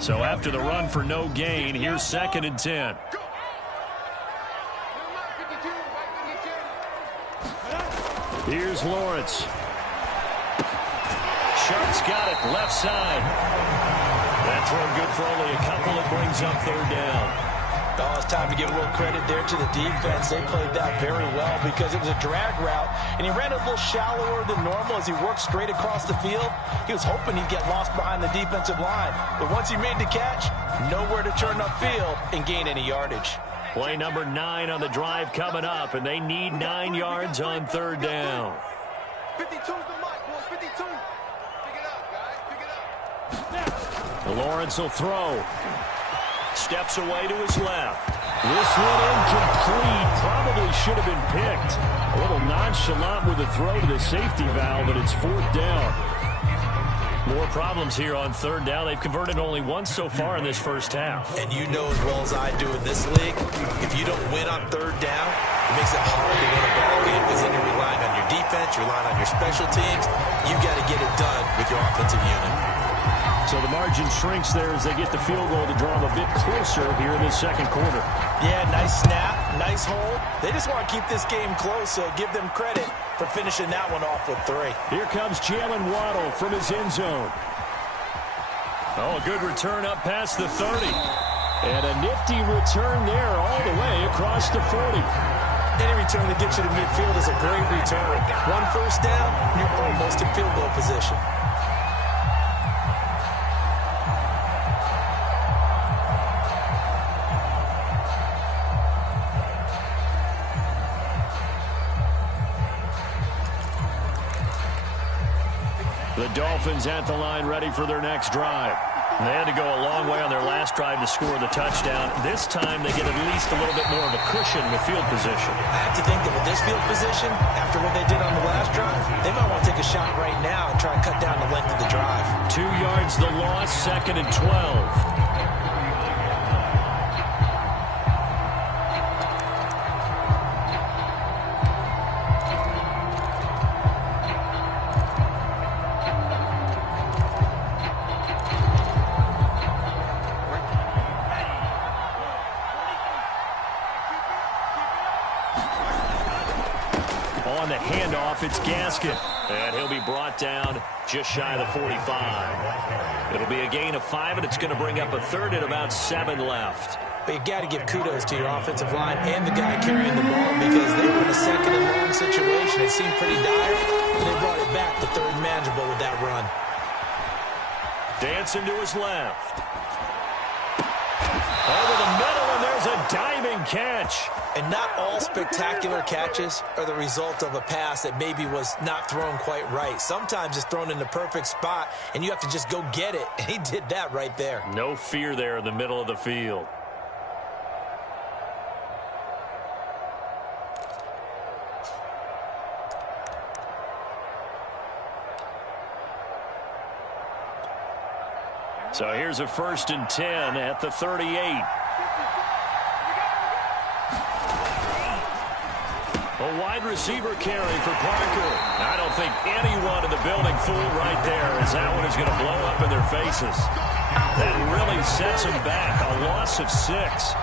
So after the run for no gain, here's 2nd and 10. Here's Lawrence. Sharp's got it, left side. That throw good for only a couple. It brings up 3rd down. Oh, it's time to give a little credit there to the defense. They played that very well because it was a drag route, and he ran a little shallower than normal as he worked straight across the field. He was hoping he'd get lost behind the defensive line, but once he made the catch, nowhere to turn upfield and gain any yardage. Play number 9 on the drive coming up, and they need 9 yards on 3rd down. 52's the mark, boys, 52. Pick it up, guys, pick it up. Lawrence will throw. Steps away to his left. This one incomplete. Probably should have been picked. A little nonchalant with the throw to the safety valve, and it's 4th down. More problems here on 3rd down. They've converted only once so far in this first half. And you know as well as I do in this league, if you don't win on 3rd down, it makes it hard to win a ball game because then you're relying on your defense, you're relying on your special teams. You've got to get it done with your offensive unit. So the margin shrinks there as they get the field goal to draw them a bit closer here in the 2nd quarter. Yeah, nice snap, nice hold. They just want to keep this game close, so give them credit for finishing that one off with 3. Here comes Jalen Waddle from his end zone. Oh, a good return up past the 30. And a nifty return there all the way across the 40. Any return that gets you to midfield is a great return. 1 first down, you're almost in field goal position. The Dolphins at the line ready for their next drive. They had to go a long way on their last drive to score the touchdown. This time they get at least a little bit more of a cushion with field position. I have to think that with this field position, after what they did on the last drive, they might want to take a shot right now and try and cut down the length of the drive. 2 yards the loss, 2nd and 12. On the handoff, it's Gaskin. And he'll be brought down just shy of the 45. It'll be a gain of 5, and it's going to bring up a 3rd and about 7 left. But you got to give kudos to your offensive line and the guy carrying the ball because they were in a 2nd and long situation. It seemed pretty dire, and they brought it back to 3rd and manageable with that run. Dancing to his left. Over the middle, and there's a diving catch. And not all spectacular catches are the result of a pass that maybe was not thrown quite right. Sometimes it's thrown in the perfect spot, and you have to just go get it. And he did that right there. No fear there in the middle of the field. So here's a 1st and 10 at the 38. A wide receiver carry for Parker. I don't think anyone in the building fooled right there, as that one is going to blow up in their faces. That really sets them back. A loss of 6.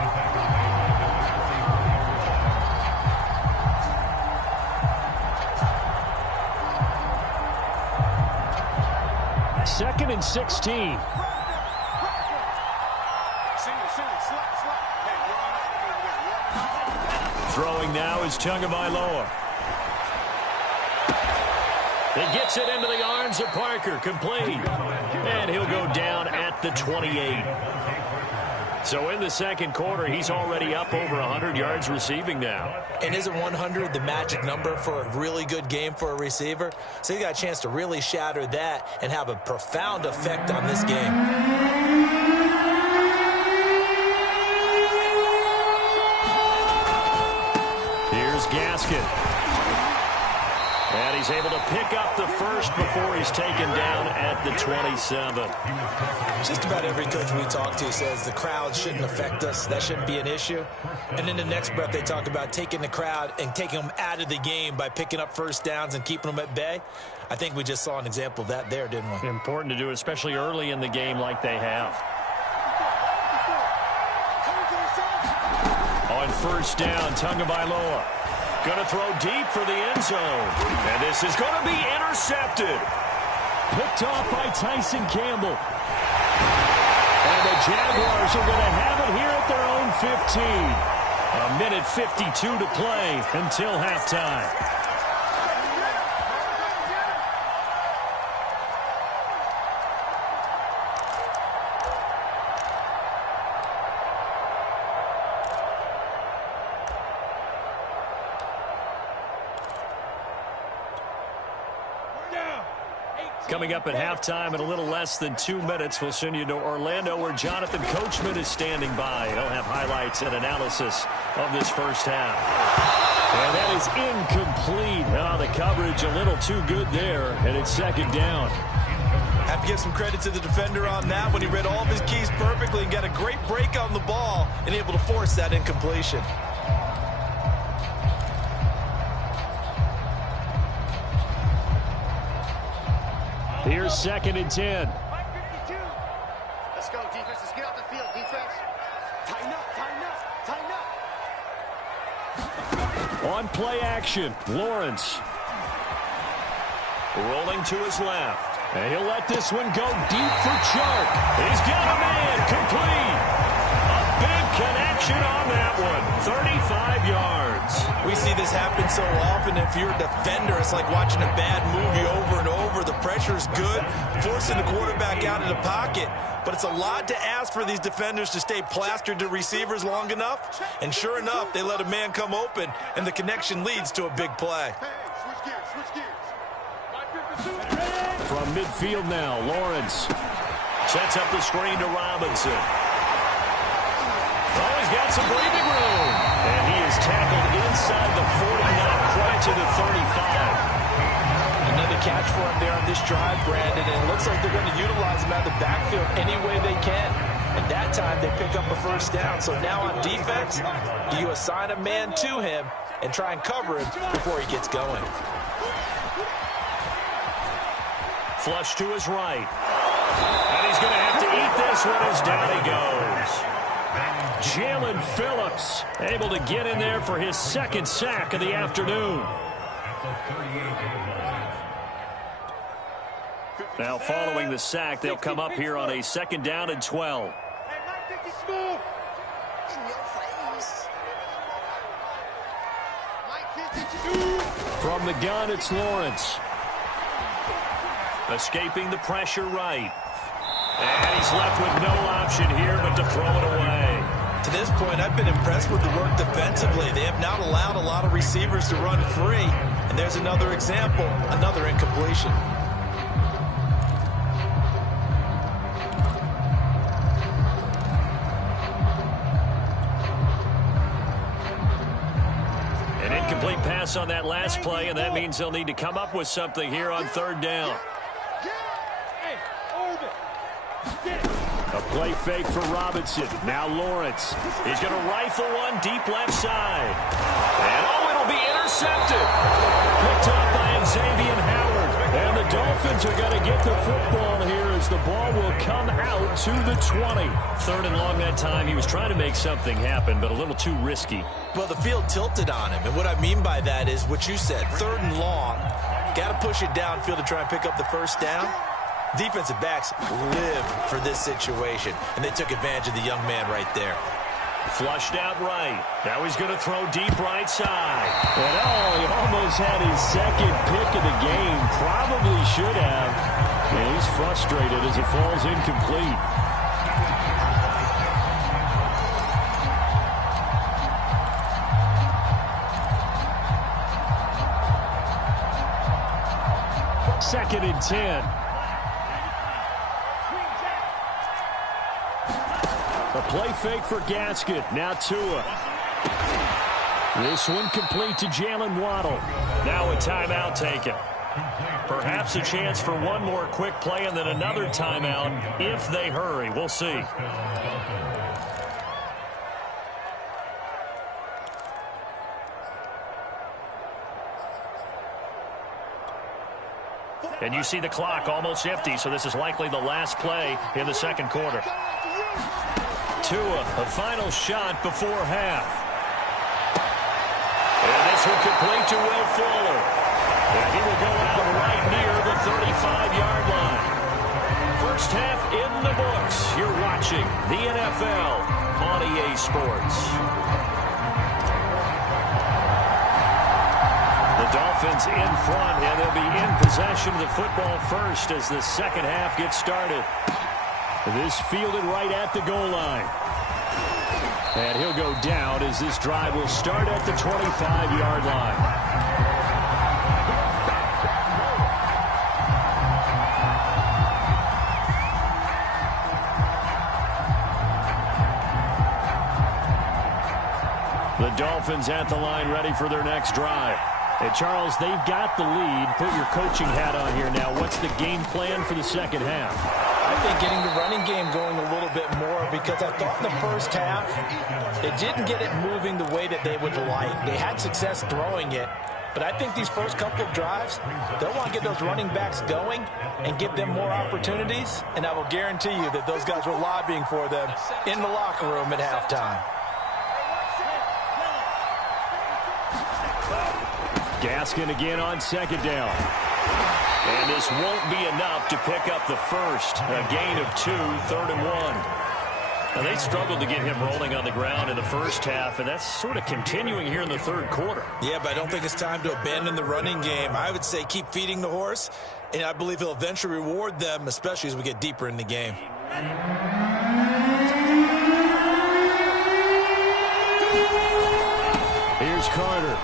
2nd and 16. Throwing now is Tagovailoa. He gets it into the arms of Parker, complete. And he'll go down at the 28. So in the 2nd quarter, he's already up over 100 yards receiving now. And isn't 100 the magic number for a really good game for a receiver? So he got a chance to really shatter that and have a profound effect on this game. Gaskin. And he's able to pick up the first before he's taken down at the 27. Just about every coach we talk to says the crowd shouldn't affect us. That shouldn't be an issue. And in the next breath, they talk about taking the crowd and taking them out of the game by picking up first downs and keeping them at bay. I think we just saw an example of that there, didn't we? Important to do, especially early in the game like they have. on first down. Tagovailoa going to throw deep for the end zone. And this is going to be intercepted. Picked off by Tyson Campbell. And the Jaguars are going to have it here at their own 15. A minute 52 to play until halftime. Coming up at halftime in a little less than 2 minutes, we'll send you to Orlando where Jonathan Coachman is standing by. He'll have highlights and analysis of this first half. And that is incomplete. Oh, the coverage a little too good there, and it's second down. Have to give some credit to the defender on that when he read all of his keys perfectly and got a great break on the ball and able to force that incompletion. Here's second and 10. Let's go, defense. Let's get off the field, defense. Tighten up, tighten up, tighten up. On play action, Lawrence. Rolling to his left. And he'll let this one go deep for Chark. He's got a man, complete. A big connection on that one. 35 yards. We see this happen so often. If you're a defender, it's like watching a bad movie over and over. The pressure's good, forcing the quarterback out of the pocket. But it's a lot to ask for these defenders to stay plastered to receivers long enough. And sure enough, they let a man come open, and the connection leads to a big play. Hey, switch gears, switch gears. From midfield now, Lawrence sets up the screen to Robinson. Oh, he's got some breathing room. And he is tackled inside the 40, not quite to the 35. Another catch for him there on this drive, Brandon, and it looks like they're going to utilize him out of the backfield any way they can. And that time they pick up a first down. So now on defense, do you assign a man to him and try and cover him before he gets going? Flush to his right. And he's going to have to eat this one as down he goes. Jalen Phillips able to get in there for his second sack of the afternoon. Now following the sack, they'll come up here on a second down and 12. From the gun, it's Lawrence. Escaping the pressure right. And he's left with no option here but to throw it away. To this point, I've been impressed with the work defensively. They have not allowed a lot of receivers to run free. And there's another example, another incompletion. An incomplete pass on that last play, and that means they'll need to come up with something here on third down. A play fake for Robinson. Now Lawrence. He's going to rifle one deep left side. And oh, it'll be intercepted. Picked up by Xavier Howard. And the Dolphins are going to get the football here as the ball will come out to the 20. Third and long that time. He was trying to make something happen, but a little too risky. Well, the field tilted on him. And what I mean by that is what you said. Third and long. Got to push it downfield to try and pick up the first down. Defensive backs live for this situation, and they took advantage of the young man right there. Flushed out right. Now he's going to throw deep right side. And oh, he almost had his second pick of the game. Probably should have. And he's frustrated as it falls incomplete. Second and 10. A play fake for Gasket. Now Tua. This one complete to Jalen Waddle. Now a timeout taken. Perhaps a chance for one more quick play and then another timeout if they hurry. We'll see. And you see the clock almost empty, so this is likely the last play in the second quarter. Tua, a final shot before half. this one complete to Will Fuller. And he will go out right near the 35-yard line. First half in the books. You're watching the NFL on EA Sports. The Dolphins in front, and they'll be in possession of the football first as the second half gets started. This fielded right at the goal line. And he'll go down as this drive will start at the 25-yard line. The Dolphins at the line ready for their next drive. And Charles, they've got the lead. Put your coaching hat on here now. What's the game plan for the second half? I think getting the running game going a little bit more, because I thought in the first half they didn't get it moving the way that they would like. They had success throwing it, but I think these first couple of drives, they'll want to get those running backs going and give them more opportunities, and I will guarantee you that those guys were lobbying for them in the locker room at halftime. Gaskin again on second down. And this won't be enough to pick up the first. A gain of 2, 3rd and 1. Now, they struggled to get him rolling on the ground in the first half, and that's sort of continuing here in the third quarter. Yeah, but I don't think it's time to abandon the running game. I would say keep feeding the horse, and I believe he'll eventually reward them, especially as we get deeper in the game. Here's Carter.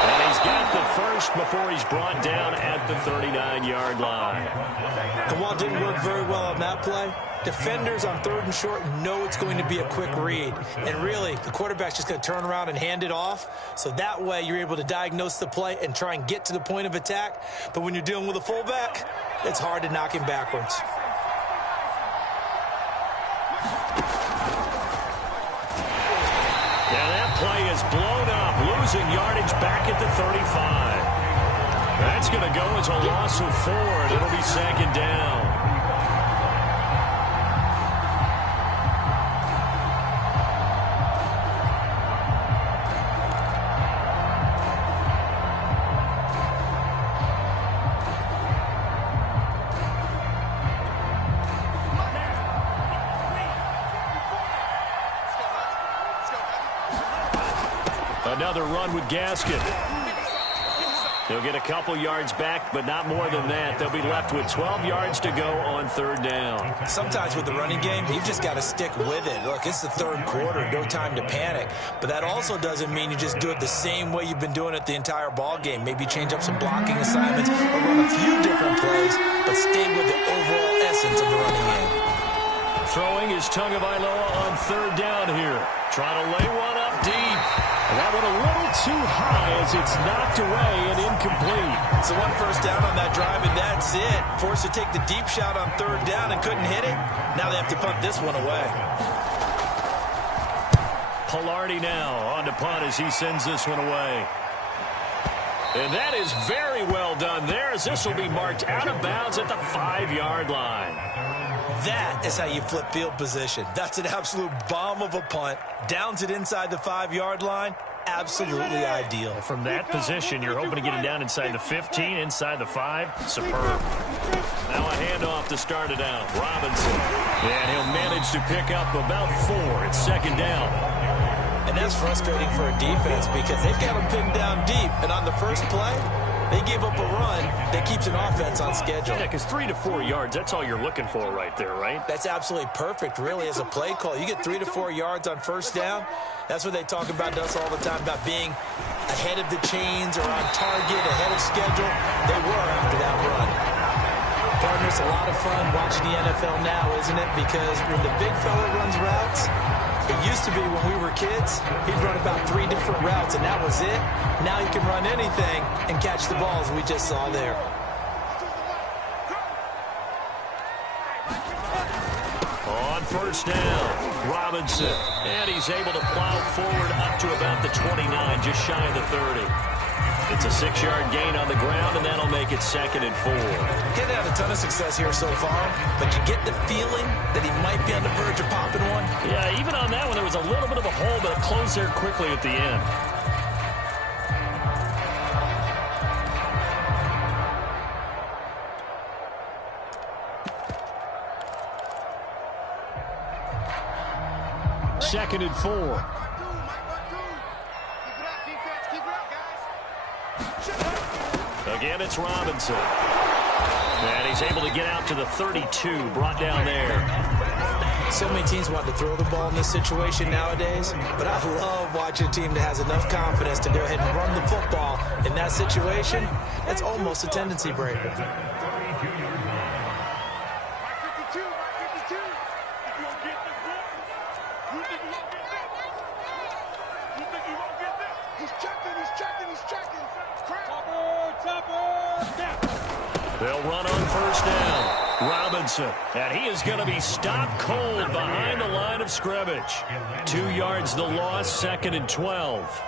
And he's got the first before he's brought down at the 39-yard line. And while it didn't work very well on that play, defenders on 3rd and short know it's going to be a quick read. And really, the quarterback's just going to turn around and hand it off. So that way, you're able to diagnose the play and try and get to the point of attack. But when you're dealing with a fullback, it's hard to knock him backwards. Play is blown up, losing yardage back at the 35. That's going to go as a loss of 4, and it'll be second down. Another run with Gaskin. They'll get a couple yards back, but not more than that. They'll be left with 12 yards to go on 3rd down. Sometimes with the running game, you've just got to stick with it. Look, it's the third quarter, no time to panic. But that also doesn't mean you just do it the same way you've been doing it the entire ball game. Maybe change up some blocking assignments or run a few different plays, but stay with the overall essence of the running game. Throwing is Tagovailoa on 3rd down here. Trying to lay one up deep. And that one a little too high as it's knocked away and incomplete. So 1 first down on that drive, and that's it. Forced to take the deep shot on 3rd down and couldn't hit it. Now they have to punt this one away. Pilardi now on to punt as he sends this one away. And that is very well done there, as this will be marked out of bounds at the 5-yard line. That is how you flip field position. That's an absolute bomb of a punt. Downs it inside the 5-yard line. Absolutely ideal. From that position, you're hoping to get it down inside the 15, inside the 5. Superb. Now a handoff to start it out. Robinson. And he'll manage to pick up about 4. It's second down. And that's frustrating for a defense because they've got them pinned down deep. And on the first play, they give up a run that keeps an offense on schedule. Yeah, because 3 to 4 yards, that's all you're looking for right there, right? That's absolutely perfect, really, as a play call. You get 3 to 4 yards on first down. That's what they talk about to us all the time, about being ahead of the chains or on target, ahead of schedule. They were after that run. Partner, it's a lot of fun watching the NFL now, isn't it? Because when the big fella runs routes, it used to be when we were kids, he'd run about 3 different routes, and that was it. Now he can run anything and catch the balls we just saw there. On first down, Robinson. And he's able to plow forward up to about the 29, just shy of the 30. It's a 6-yard gain on the ground, and that'll make it 2nd and 4. He's had a ton of success here so far, but you get the feeling that he might be on the verge of popping one. Yeah, even on that one, there was a little bit of a hole, but it closed there quickly at the end. 2nd and 4. Again, it's Robinson. And he's able to get out to the 32, brought down there. So many teams want to throw the ball in this situation nowadays, but I love watching a team that has enough confidence to go ahead and run the football. In that situation, it's almost a tendency breaker. They'll run on 1st down. Robinson, and he is going to be stopped cold behind the line of scrimmage. 2 yards the loss, 2nd and 12.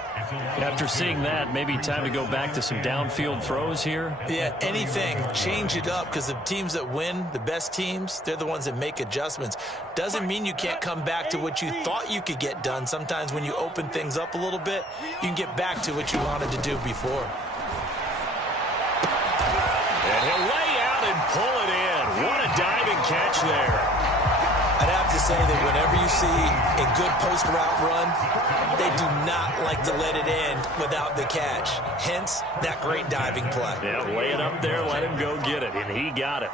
After seeing that, maybe time to go back to some downfield throws here. Yeah, anything. Change it up, because the teams that win, the best teams, they're the ones that make adjustments. Doesn't mean you can't come back to what you thought you could get done. Sometimes when you open things up a little bit, you can get back to what you wanted to do before. And he'll lay out and pull it in. What a diving catch there. I'd have to say that whenever you see a good post route run, they do not like to let it end without the catch. Hence, that great diving play. Yeah, lay it up there, let him go get it, and he got it.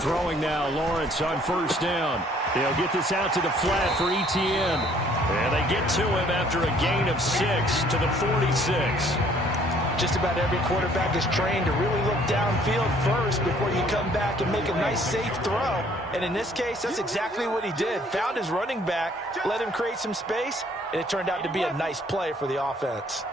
Throwing now, Lawrence on 1st down. They'll get this out to the flat for Etienne. And they get to him after a gain of 6 to the 46. Just about every quarterback is trained to really look downfield first before you come back and make a nice, safe throw. And in this case, that's exactly what he did. Found his running back, let him create some space, and it turned out to be a nice play for the offense.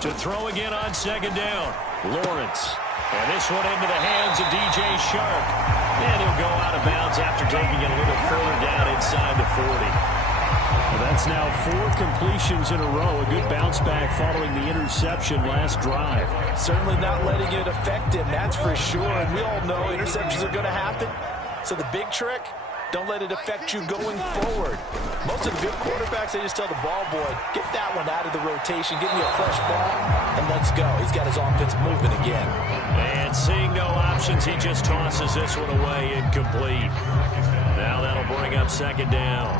To throw again on 2nd down, Lawrence. And this one into the hands of DJ Shark. And he'll go out of bounds after taking it a little further down inside the 40. Well, that's now 4 completions in a row. A good bounce back following the interception last drive. Certainly not letting it affect him, that's for sure. And we all know interceptions are going to happen. So the big trick, don't let it affect you going forward. Most of the good quarterbacks, they just tell the ball boy, get that one out of the rotation, give me a fresh ball, and let's go. He's got his offense moving again. And seeing no options, he just tosses this one away, incomplete. Now that'll bring up 2nd down.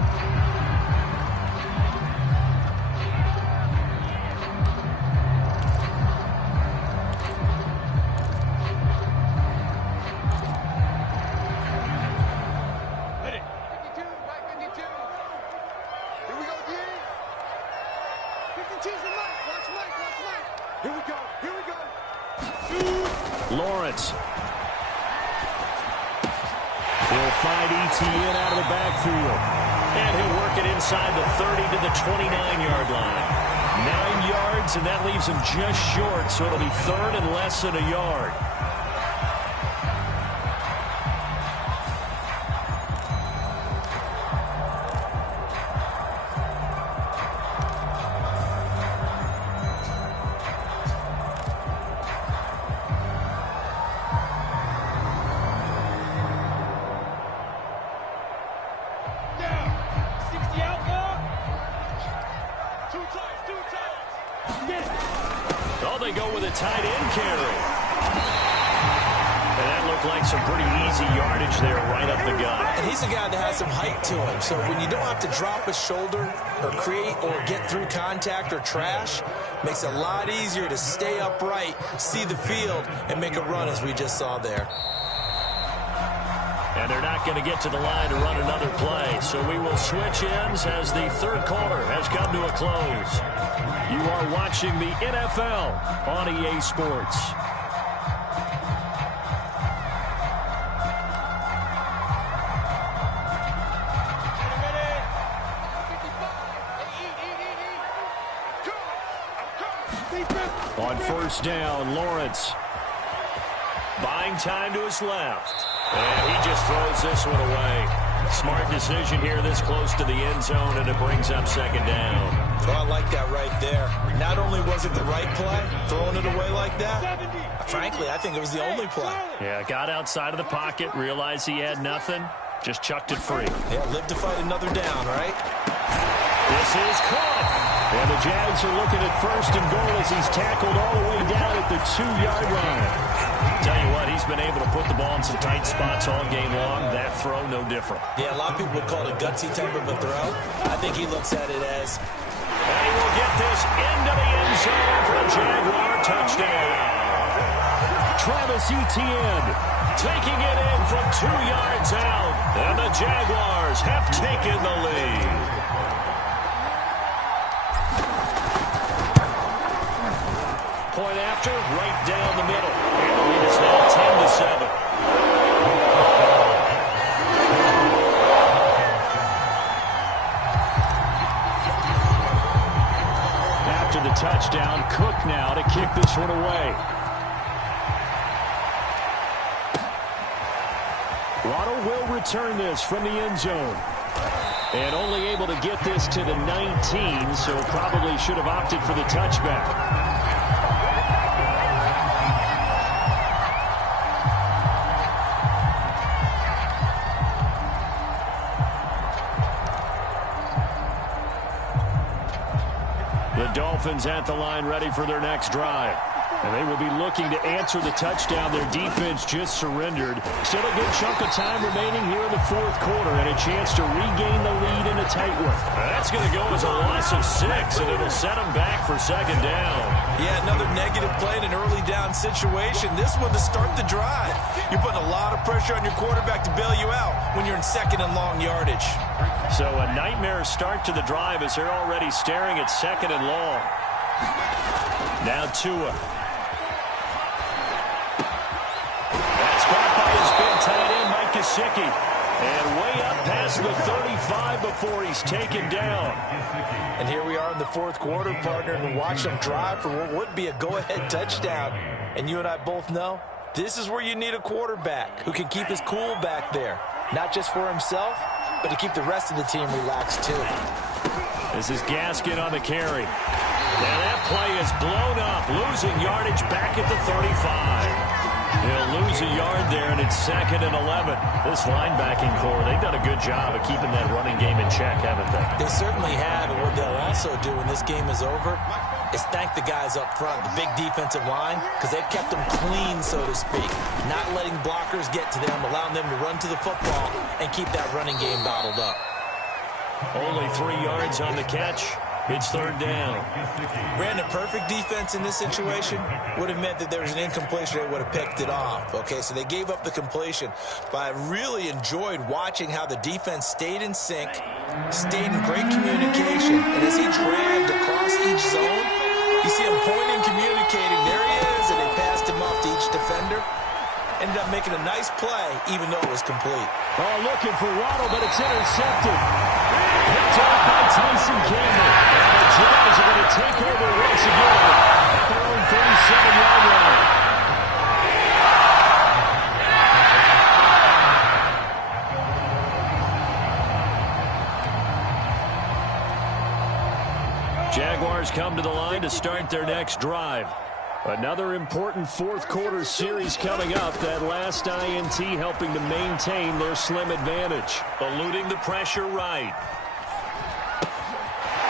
Lawrence. He'll find Etienne out of the backfield. And he'll work it inside the 30 to the 29-yard line. 9 yards, and that leaves him just short, so it'll be 3rd and less than a yard. Oh, they go with a tight end carry. And that looked like some pretty easy yardage there right up the gut. And he's a guy that has some height to him. So when you don't have to drop a shoulder or create or get through contact or trash, makes it a lot easier to stay upright, see the field, and make a run as we just saw there. And they're not going to get to the line to run another play. So we will switch ends as the 3rd quarter has come to a close. You are watching the NFL on EA Sports. On 1st down, Lawrence buying time to his left. And he just throws this one away. Smart decision here this close to the end zone, and it brings up 2nd down. Oh, I like that right there. Not only was it the right play, throwing it away like that, frankly, I think it was the only play. Yeah, got outside of the pocket, realized he had nothing, just chucked it free. Yeah, live to fight another down, right? This is caught. And the Jags are looking at 1st and goal as he's tackled all the way down at the 2-yard line. Tell you what, he's he's been able to put the ball in some tight spots all game long. That throw, no different. Yeah, a lot of people would call it a gutsy type of a throw. I think he looks at it as... And he will get this into the end zone for a Jaguar touchdown. Travis Etienne taking it in from 2 yards out. And the Jaguars have taken the lead. Point after, right down the middle. And the lead is now 10-7. After the touchdown, Cook now to kick this one away. Waddle will return this from the end zone. And only able to get this to the 19, so probably should have opted for the touchback. The Dolphins at the line ready for their next drive. And they will be looking to answer the touchdown their defense just surrendered. Still a good chunk of time remaining here in the fourth quarter and a chance to regain the lead in a tight one. That's going to go as a loss of 6, and it'll set them back for second down. Yeah, another negative play in an early down situation. This one to start the drive. You're putting a lot of pressure on your quarterback to bail you out when you're in second and long yardage. So a nightmare start to the drive as they're already staring at second and long. Now Tua. That's caught by his big tight end, Mike Gesicki. And way up past the 35 before he's taken down. And here we are in the fourth quarter, partner, and watch them drive for what would be a go-ahead touchdown. And you and I both know this is where you need a quarterback who can keep his cool back there. Not just for himself, but to keep the rest of the team relaxed too. This is Gaskin on the carry. And that play is blown up, losing yardage back at the 35. He'll lose a yard there, and it's second and 11. This linebacking core, they've done a good job of keeping that running game in check, haven't they? They certainly have, and what they'll also do when this game is over is thank the guys up front, the big defensive line, because they've kept them clean, so to speak. Not letting blockers get to them, allowing them to run to the football and keep that running game bottled up. Only 3 yards on the catch. It's third down. Brandon, perfect defense in this situation would have meant that there was an incompletion. They would have picked it off. Okay, so they gave up the completion. But I really enjoyed watching how the defense stayed in sync, stayed in great communication. And as he dragged across each zone, you see him pointing, communicating. There he is, and they passed him off to each defender. Ended up making a nice play, even though it was complete. Oh, looking for Waddle, but it's intercepted. Picked off by Tyson Campbell. And the Jags are going to take over once again at their own 37-yard line. Jaguars come to the line to start their next drive. Another important fourth quarter series coming up. That last INT helping to maintain their slim advantage. Eluding the pressure right.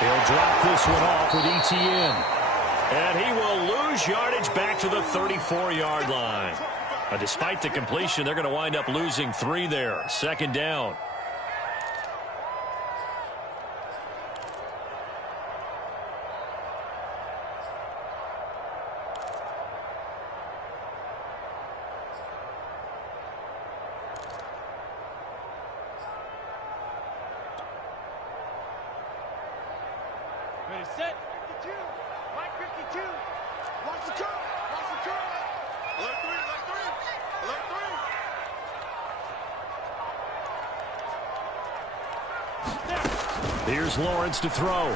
He'll drop this one off with Etienne. And he will lose yardage back to the 34-yard line. Despite the completion, they're going to wind up losing 3 there. Second down. Ready, set. 52. Mike 52. Watch the curve. Watch the curve. Alert 3. Alert 3. Alert 3. Here's Lawrence to throw.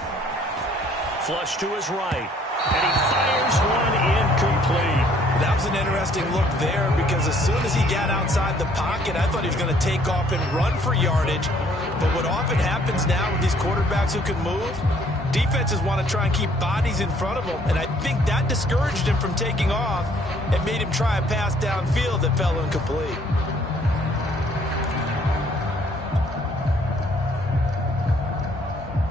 Flush to his right. And he fires one incomplete. That was an interesting look there because as soon as he got outside the pocket, I thought he was going to take off and run for yardage. But what often happens now with these quarterbacks who can move, defenses want to try and keep bodies in front of them. And I think that discouraged him from taking off and made him try a pass downfield that fell incomplete.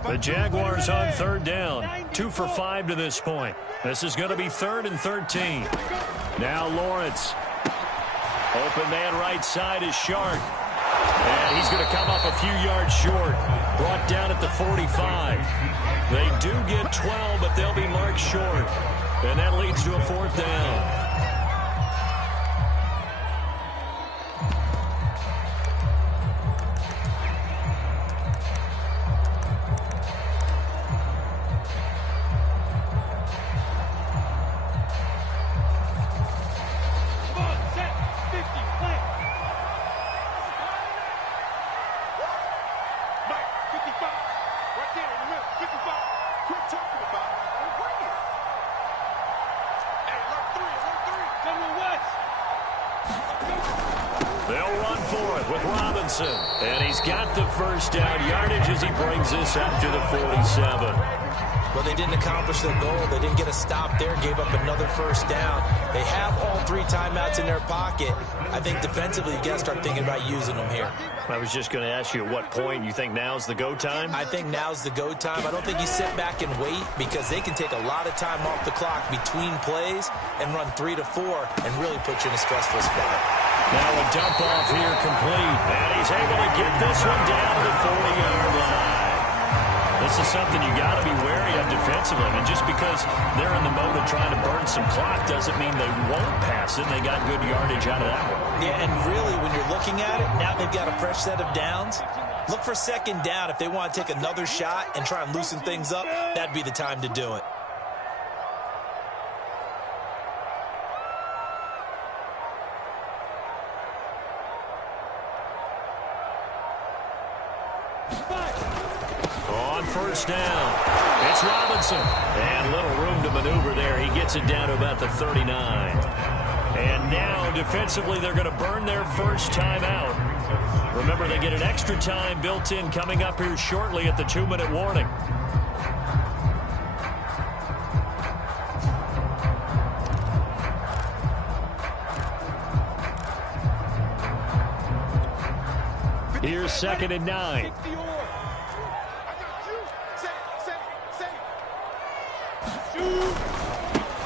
The Jaguars on third down. 2 for 5 to this point. This is going to be 3rd and 13. Now Lawrence. Open man right side is Shark. And he's going to come up a few yards short. Brought down at the 45. They do get 12, but they'll be marked short. And that leads to a 4th down. They'll run for it with Robinson. And he's got the first down yardage as he brings this up to the 47. Well, they didn't accomplish their goal. They didn't get a stop there, gave up another first down. They have all 3 timeouts in their pocket. I think defensively, you got to start thinking about using them here. I was just going to ask you at what point you think now's the go time? I think now's the go time. I don't think you sit back and wait because they can take a lot of time off the clock between plays and run 3 to 4 and really put you in a stressful spot. Now a dump off here complete. And he's able to get this one down to the 40-yard line. This is something you got to be wary of defensively. I mean, just because they're in the mode of trying to burn some clock doesn't mean they won't pass it. They got good yardage out of that one. Yeah, and really, when you're looking at it, now they've got a fresh set of downs. Look for 2nd down. If they want to take another shot and try and loosen things up, that'd be the time to do it. On first down, it's Robinson. And little room to maneuver there. He gets it down to about the 39. And now, defensively, they're going to burn their first timeout. Remember, they get an extra time built in coming up here shortly at the 2-minute warning. Here's 2nd and 9.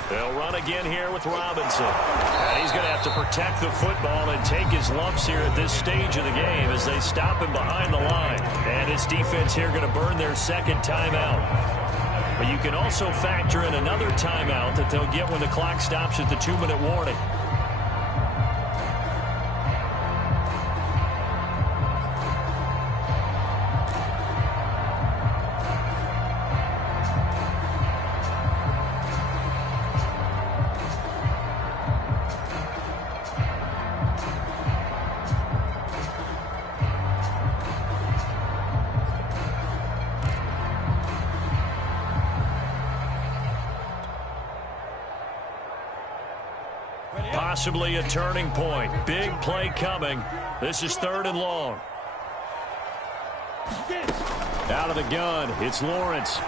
They'll run again here with Robinson. And he's going to have to protect the football and take his lumps here at this stage of the game as they stop him behind the line. And his defense here going to burn their 2nd timeout. But you can also factor in another timeout that they'll get when the clock stops at the 2-minute warning. Possibly a turning point. Big play coming. This is 3rd and long. Out of the gun, it's Lawrence.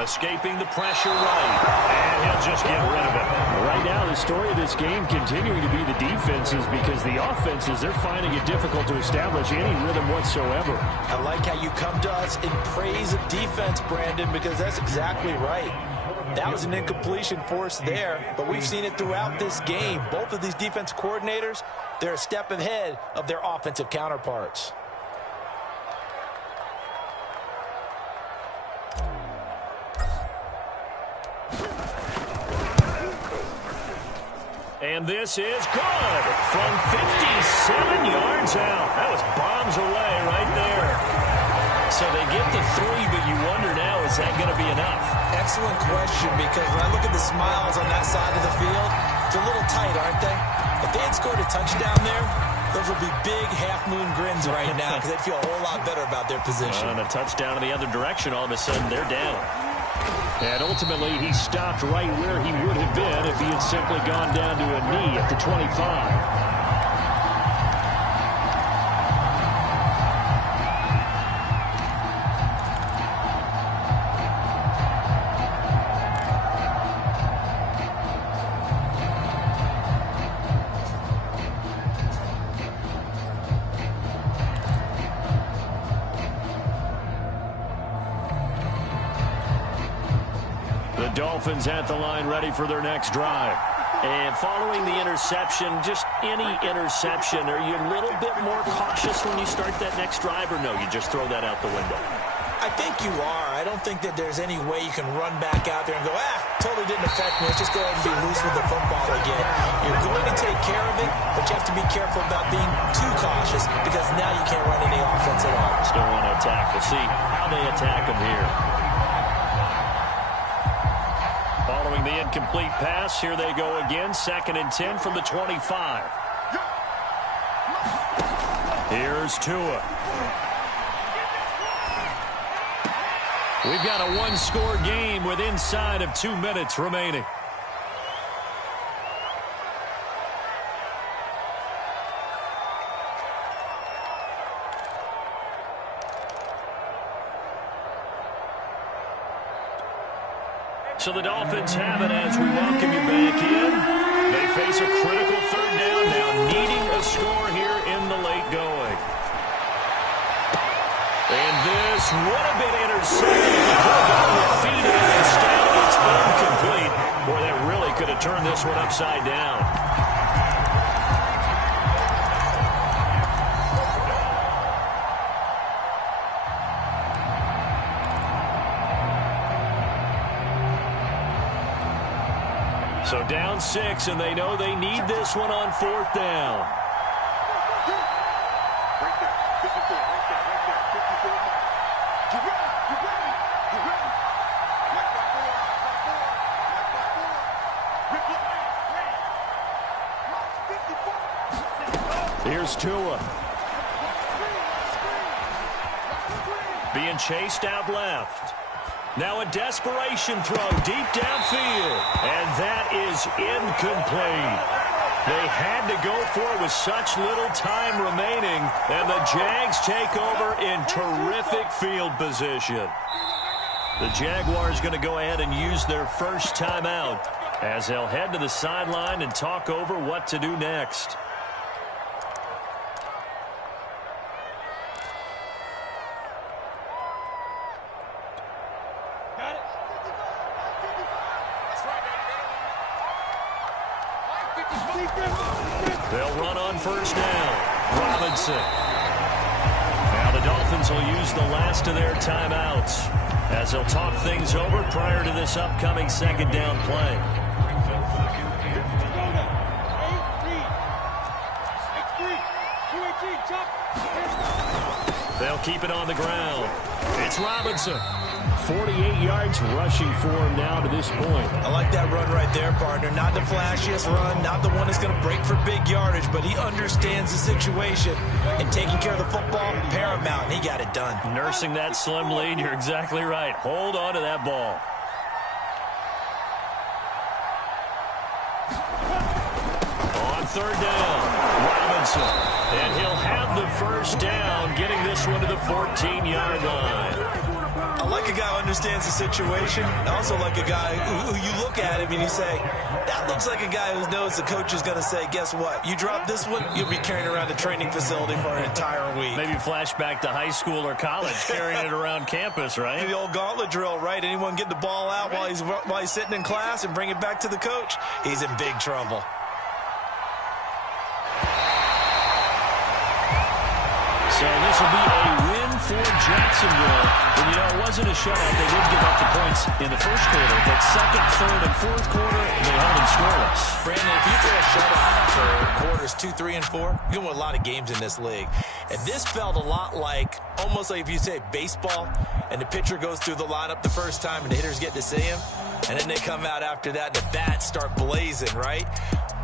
Escaping the pressure right. And he'll just get rid of it. Right now, the story of this game continuing to be the defenses because the offenses, they're finding it difficult to establish any rhythm whatsoever. I like how you come to us in praise of defense, Brandon, because that's exactly right. That was an incompletion force there, but we've seen it throughout this game. Both of these defense coordinators, they're a step ahead of their offensive counterparts. And this is good from 57 yards out. That was bombs away right there. So they get the 3, but you wonder now, is that going to be enough? Excellent question, because when I look at the smiles on that side of the field, they're a little tight, aren't they? If they had scored a touchdown there, those would be big half-moon grins right now because they'd feel a whole lot better about their position. And a touchdown in the other direction, all of a sudden they're down. And ultimately, he stopped right where he would have been if he had simply gone down to a knee at the 25. Dolphins at the line ready for their next drive. And following the interception, just any interception, are you a little bit more cautious when you start that next drive, or no, you just throw that out the window? I think you are. I don't think that there's any way you can run back out there and go, totally didn't affect me. Let's just go ahead and be loose with the football again. You're going to take care of it, but you have to be careful about being too cautious because now you can't run any offense at all. Still want to attack. We'll see how they attack them here. Following the incomplete pass, here they go again. 2nd and 10 from the 25. Here's Tua. We've got a one-score game with inside of 2 minutes remaining. So the Dolphins have it as we welcome you back in. They face a critical 3rd down now, needing a score here in the late going. And this would have been intercepted. He could have gone with feet in. Instead, it's incomplete. Boy, that really could have turned this one upside down. So down 6, and they know they need this one on 4th down. Right there. 54, right there, right there. 54 mark. You ready? You ready? You ready? Like by 4, like by 4, like by 4. Rip line, 54. Here's Tua. Being chased out left. Now a desperation throw deep downfield. And that is incomplete. They had to go for it with such little time remaining. And the Jags take over in terrific field position. The Jaguars going to go ahead and use their first timeout as they'll head to the sideline and talk over what to do next. They'll run on 1st down. Robinson. Now the Dolphins will use the last of their timeouts as they'll talk things over prior to this upcoming 2nd down play. They'll keep it on the ground. It's Robinson. 48 yards rushing for him now to this point. I like that run right there, partner. Not the flashiest run, not the one that's going to break for big yardage, but he understands the situation, and taking care of the football, paramount, and he got it done. Nursing that slim lead, you're exactly right. Hold on to that ball. On 3rd down, Robinson. And he'll have the 1st down, getting this one to the 14-yard line. I like a guy who understands the situation. I also like a guy who you look at him and you say, that looks like a guy who knows the coach is going to say, guess what? You drop this one, you'll be carrying around the training facility for an entire week. Maybe flashback to high school or college, carrying it around campus, right? The old gauntlet drill, right? Anyone get the ball out while he's sitting in class and bring it back to the coach? He's in big trouble. So this will be a win for Jacksonville. And, you know, it wasn't a shutout. They did give up the points in the 1st quarter, but 2nd, 3rd, and 4th quarter, they held them scoreless. Brandon, if you throw a shutout for quarters 2, 3, and 4, you're going to win a lot of games in this league. And this felt a lot like, almost like if you say baseball, and the pitcher goes through the lineup the first time, and the hitters get to see him, and then they come out after that, and the bats start blazing, right?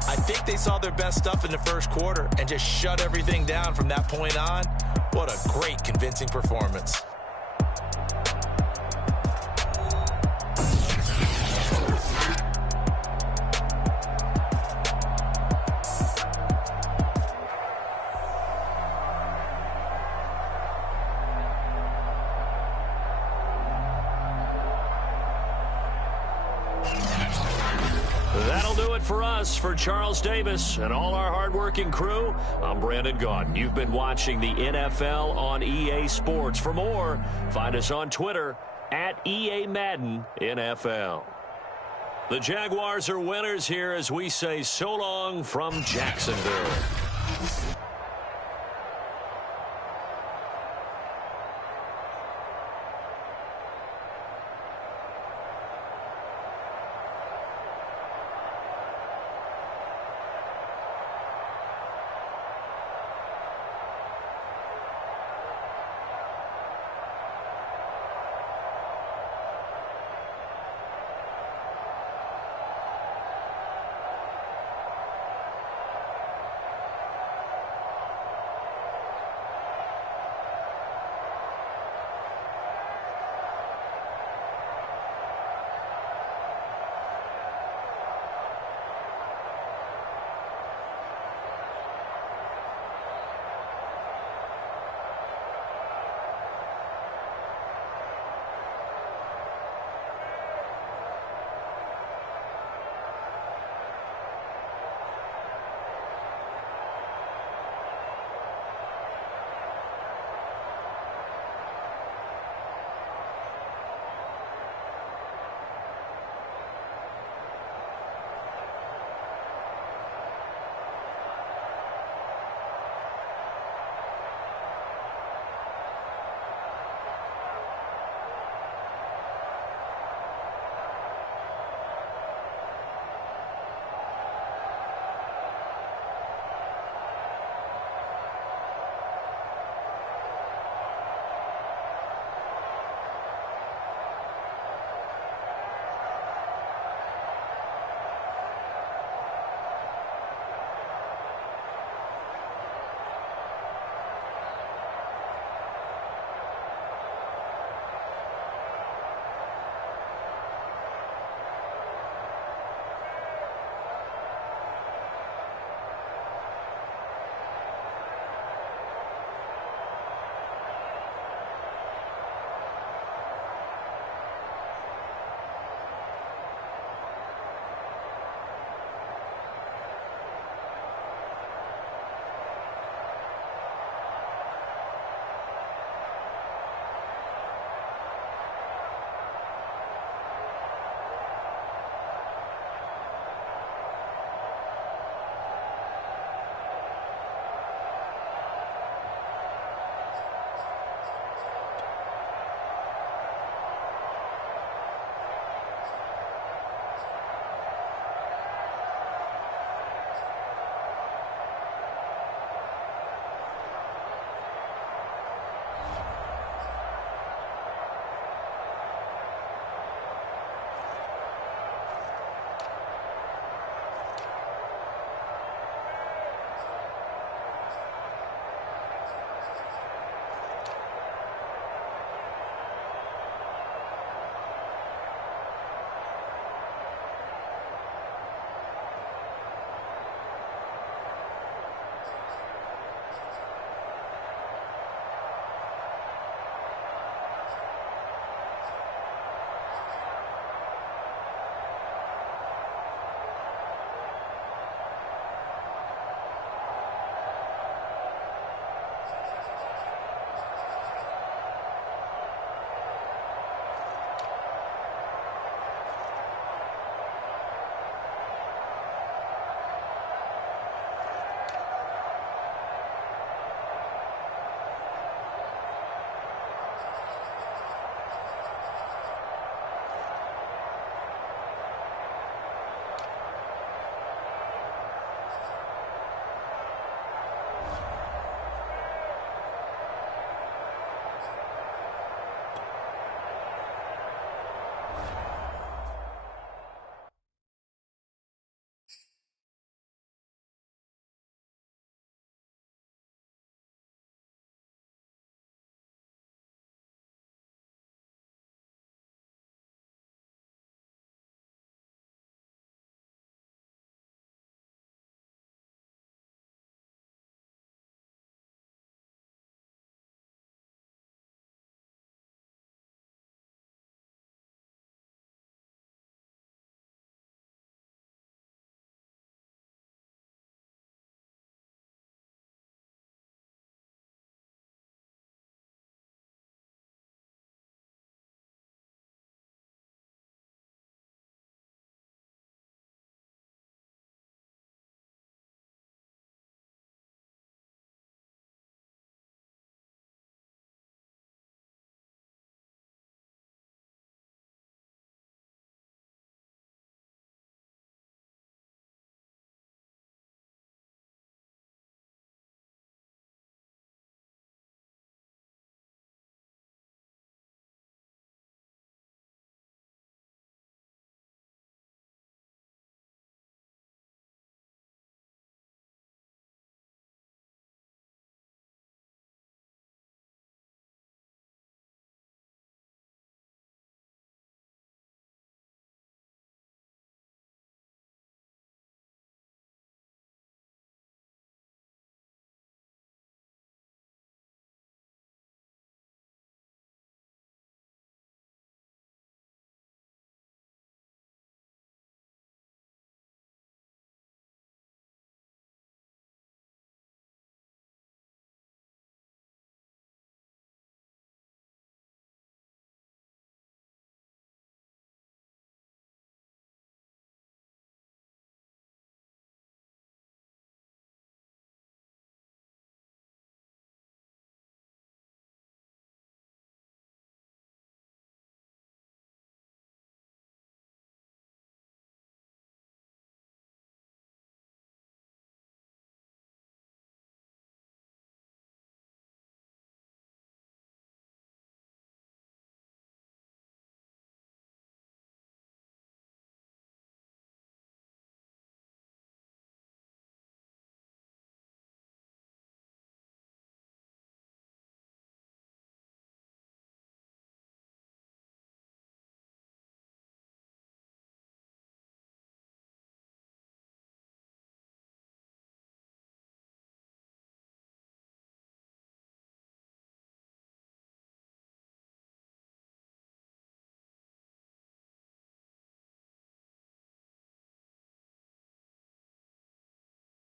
I think they saw their best stuff in the 1st quarter and just shut everything down from that point on. What a great, convincing performance. That'll do it for us. For Charles Davis and all our hardworking crew, I'm Brandon Gaudin. You've been watching the NFL on EA Sports. For more, find us on Twitter @EA Madden NFL. The Jaguars are winners here as we say so long from Jacksonville.